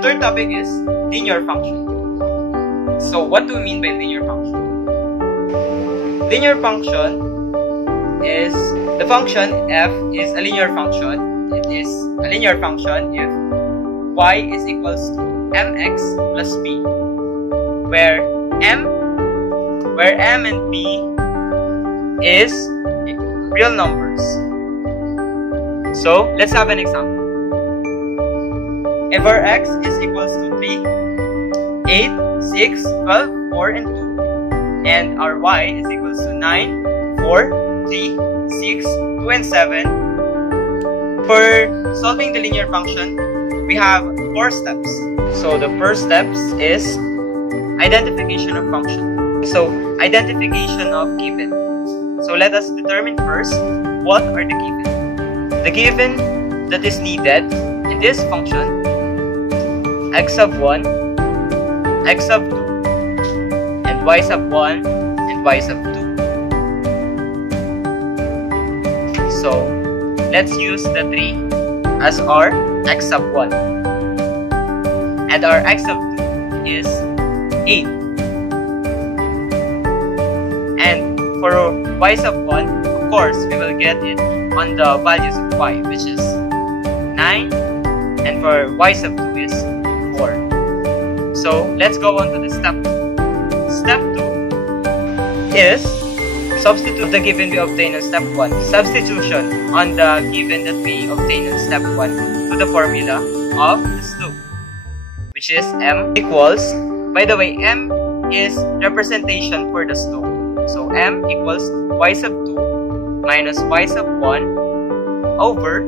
The third topic is linear function. So what do we mean by linear function? Linear function is the function f is a linear function. It is a linear function if y is equals to mx plus b, where m and b is real numbers. So let's have an example. If our x is equals to 3, 8, 6, 12, 4, and 2, and our y is equals to 9, 4, 3, 6, 2, and 7, for solving the linear function, we have 4 steps. So the first steps is identification of function. So identification of given. So let us determine first what are the given. The given that is needed in this function: x sub 1, x sub 2, and y sub 1 and y sub 2. So let's use the 3 as our x sub 1, and our x sub 2 is 8, and for y sub 1, of course, we will get it on the values of y, which is 9, and for y sub 2 is 4. So let's go on to the step 2. Step 2 is substitute the given we obtained in step 1. Substitution on the given that we obtained in step 1 to the formula of the slope, which is m equals, by the way, m is representation for the slope. So m equals y sub 2 minus y sub 1 over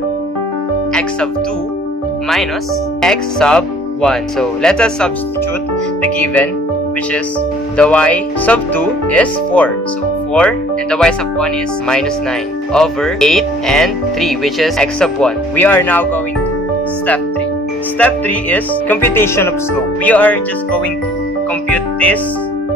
x sub 2 minus x sub 1. So let us substitute the given, which is the y sub 2 is 4. So 4, and the y sub 1 is minus 9 over 8 and 3, which is x sub 1. We are now going to step 3. Step 3 is computation of slope. We are just going to compute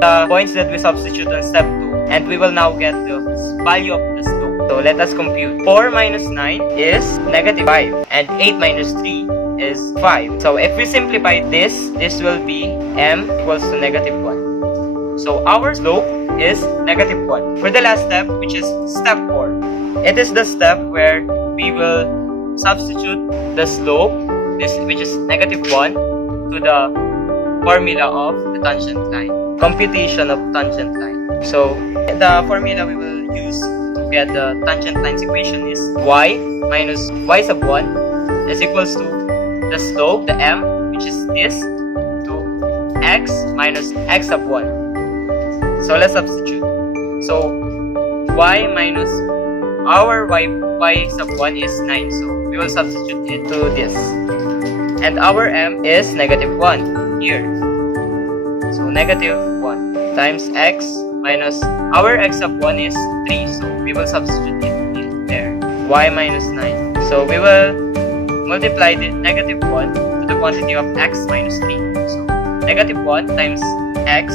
the points that we substitute on step 2, and we will now get the value of the slope. So let us compute. 4 minus 9 is negative 5, and 8 minus 3 is 5. So if we simplify this will be m equals to negative 1. So our slope is negative 1. For the last step, which is step 4, it is the step where we will substitute the slope, which is negative 1, to the formula of the tangent line. Computation of tangent line. So the formula we will use to get the tangent line's equation is y minus y sub 1 is equals to the slope, the m, which is this, to x minus x sub 1. So let's substitute. So y minus our y sub 1 is 9. So we will substitute it to this. And our m is negative 1 here. So negative 1 times x minus our x sub 1 is 3. So we will substitute it in there. Y minus 9. So we will multiply the negative 1 to the quantity of x minus 3. So negative 1 times x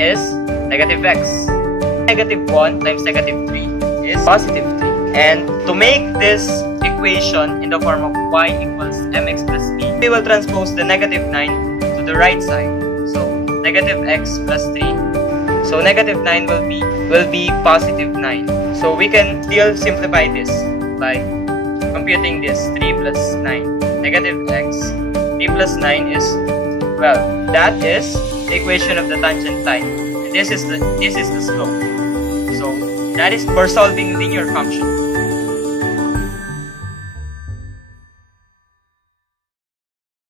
is negative x. Negative 1 times negative 3 is positive 3. And to make this equation in the form of y equals mx plus b, we will transpose the negative 9 to the right side. So negative x plus 3. So negative 9 will be positive 9. So we can still simplify this by computing this. 3 plus 9. Negative x. 3 plus 9 is 12. That is the equation of the tangent line. And this is the slope. So that is for solving linear function.